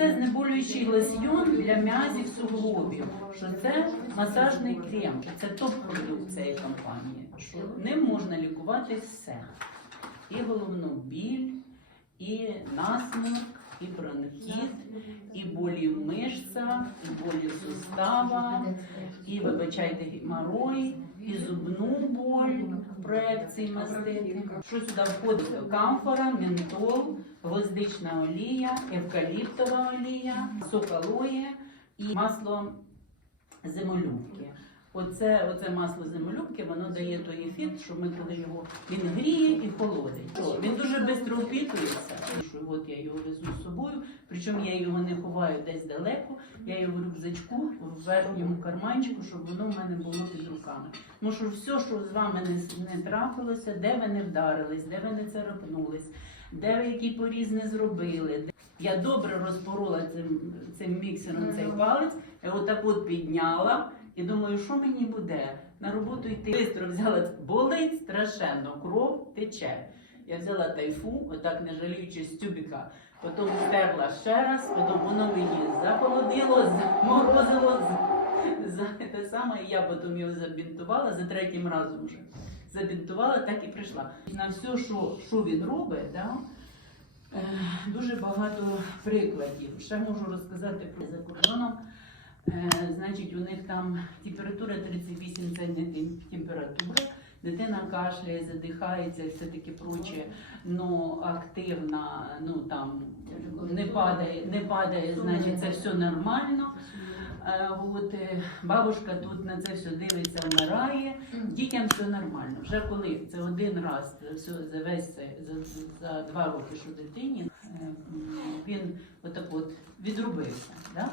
це знеболюючий лосьйон для м'язів суглобів. Що це масажний крем, це топ-продукт цієї компанії. Ним можна лікувати все. І головну біль, і насморк, і бронхіт, і болі в мишцях, і болі в суставах, і вибачайте геморой, і зубну боль, проекції маститника. Що сюди входить? Камфора, ментол, гвоздична олія, евкаліптова олія, соколоє і масло зимолюбки. Оце, оце масло зимолюбки, воно дає той ефект, що ми коли його він гріє і холодить. Що, Він дуже швидко впитується. От я його везу з собою, причому я його не ховаю десь далеко, я його в рюкзачку, в верхньому карманчику, щоб воно в мене було під руками. Тому що все, що з вами не, не трапилося, де ви не вдарились, де ви не царапнулись, де ви який поріз не зробили. де- Я добре розпорола цим, цим міксером цей палець, я отак от підняла. І думаю, що мені буде? На роботу йти. Бистро взяла, болить страшенно, кров тече. Я взяла тайфу, отак не жаліючи з тюбіка, потім стерла ще раз, потім воно мені захолодило, заморозило, за те саме, і я потім його забінтувала за третім разом вже. Забінтувала, так і прийшла. На все, що, що він робить, да? е, дуже багато прикладів. Ще можу розказати про за кордоном. Е, Значить, у них там температура 38 це не температура. Дитина кашляє, задихається все таке проче, ну активна, ну там не падає, не падає, значить це все нормально. Е, От е, бабушка тут на це все дивиться, вмирає. Дітям все нормально. Вже коли це один раз все за весь це за, за два роки, що дитині він отак от відрубився. Да?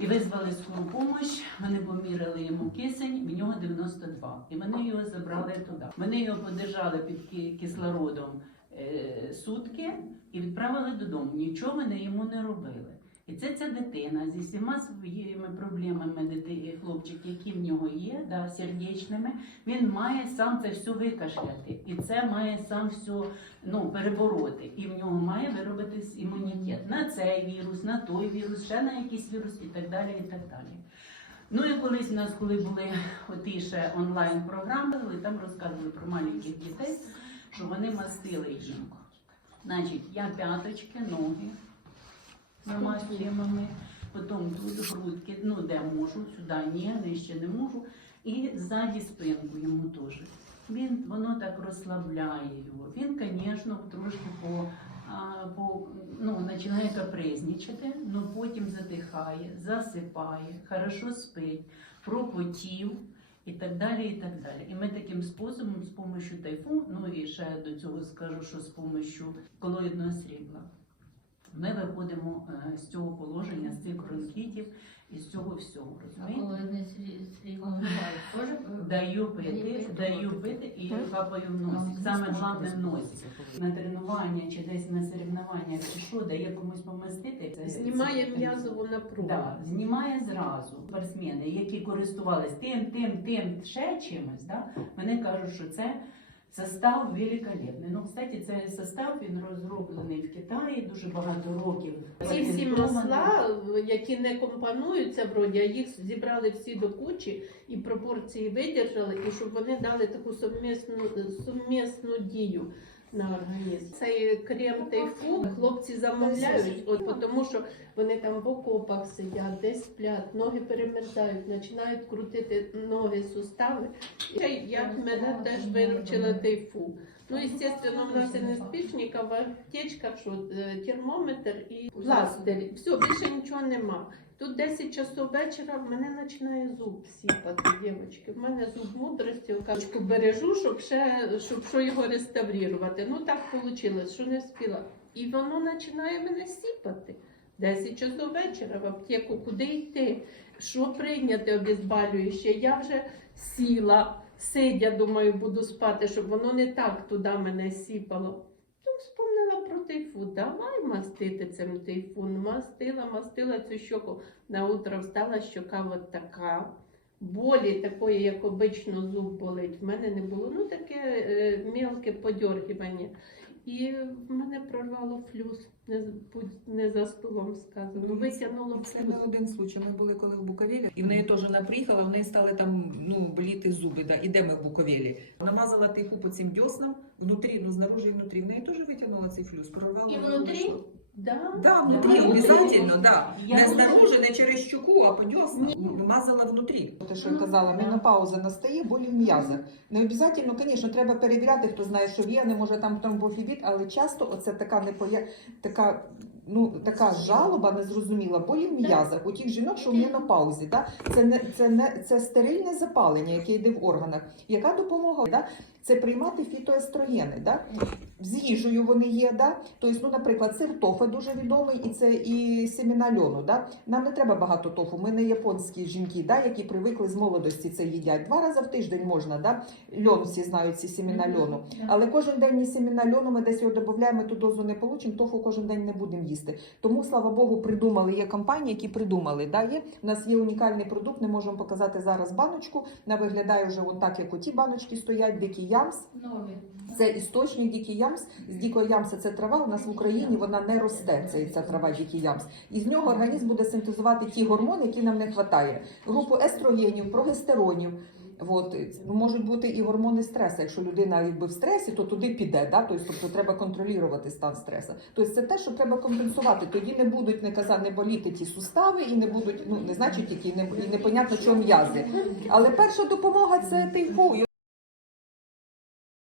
І визвали скору помощь, вони поміряли йому кисень, в нього 92. І вони його забрали туди. Вони його подержали під ки- кислородом е, сутки і відправили додому. Нічого вони йому не робили. І це ця дитина зі всіма своїми проблемами дити, хлопчик, які в нього є, да, сердечними, він має сам це все викашляти. І це має сам все ну, перебороти. І в нього має виробитись імунітет на цей вірус, на той вірус, ще на якийсь вірус і так далі. і так далі. Ну і колись у нас, коли були оті ще онлайн-програми, там розказували про маленьких дітей, що вони мастили їм. Значить, я п'яточки, ноги намастуємо, потім тут грудки, ну де можу, сюди ні, нижче не можу. І ззаді спинку йому теж. Він воно так розслабляє його. Він, звісно, трошки по, а, по ну, починає капризничати, але потім задихає, засипає, хорошо спить, пропотів і так далі. І так далі. І ми таким способом, з допомогою тайфу, ну і ще до цього скажу, що з допомогою колоїдного срібла. Ми виходимо е, з цього положення, з цих бронхітів і з цього всього. Розумієте? буває, Даю пити, даю пити і капаю в носик. Саме головне в носик. На тренування чи десь на соревнування, чи що, дає комусь помастити. Знімає м'язову напругу. Да, знімає зразу. Спортсмени, які користувались тим, тим, тим, ще чимось, да, вони кажуть, що це состав великолепний. Ну, кстати, цей состав він розроблений в Китаї дуже багато років. Ці всі масла, які не компонуються вроді, а їх зібрали всі до кучі і пропорції видержали, і щоб вони дали таку сумісну, сумісну дію на організм. Цей крем тайфу хлопці замовляють, от, тому що вони там в окопах сидять, десь сплять, ноги перемерзають, починають крутити ноги, сустави. І як мене теж виручила тайфу. Ну, естественно, в нас і не спічник, а в аптечках, що е, термометр і пластир. Все, більше нічого нема. Тут 10 часов вечора в мене починає зуб сіпати, дівчатки. В мене зуб мудрості, качку бережу, щоб ще щоб що його реставрувати. Ну так вийшло, що не встигла. І воно починає мене сіпати. 10 часов вечора в аптеку, куди йти? Що прийняти обезболююче? Я вже сіла, сидя, думаю, буду спати, щоб воно не так туди мене сіпало. Тайфун. Давай мастити цим тайфун. Мастила, мастила цю щоку. На утро встала щока от така. Болі такої, як обично зуб болить, в мене не було. Ну таке е, мілке подьоргування. І в мене прорвало флюс. Не, не за столом сказано. Витягнуло Це не один случай. Ми були коли в Буковелі, і в неї теж вона приїхала, в неї стали там ну боліти зуби. Да. Іде ми в Буковелі? Намазала тиху по цим дьоснам, внутрі, ну знаружі і внутрі. В неї теж витягнула цей флюс, прорвало. І внутрі? Да? Да, внутри Да. обязательно, да. Я Не снаружи, не через щуку, а по дьоснам. Намазала внутрі. Те, що я казала, менопауза настає, болі в м'язах. Не обов'язково, звісно, треба перевіряти, хто знає, що є, не може там тромбофібіт, але часто оце така непоя... така, ну, така жалоба незрозуміла, болі в м'язах у тих жінок, що в менопаузі. Да? Це, не, це, не, це стерильне запалення, яке йде в органах. Яка допомога? Да? Це приймати фітоестрогени. Да? З їжею вони є, да? тобто, ну, наприклад, сир тофа дуже відомий, і це і семена льону. Да? Нам не треба багато тофу. Ми не японські жінки, да, які привикли з молодості це їдять. Два рази в тиждень можна, да? льон всі знають ці семена льону. Але кожен день ні семена льону, ми десь його додаємо, ми ту дозу не получимо, тофу кожен день не будемо їсти. Тому, слава Богу, придумали. Є компанії, які придумали. Да? Є, у нас є унікальний продукт, не можемо показати зараз баночку. Вона виглядає вже отак, як оті баночки стоять, дикий ямс. Нові. Це істочник дикий ямс. З дикого ямса це трава. У нас в Україні вона не росте. Це ця трава дикий ямс. І з нього організм буде синтезувати ті гормони, які нам не вистачає. Групу естрогенів, прогестеронів. От можуть бути і гормони стресу. Якщо людина якби в стресі, то туди піде. Да? Тобто, тобто треба контролювати стан стресу. Тобто це те, що треба компенсувати. Тоді не будуть не казати, не боліти ті сустави, і не будуть, ну не значить, які не непонятно, що м'язи. Але перша допомога це тейфу.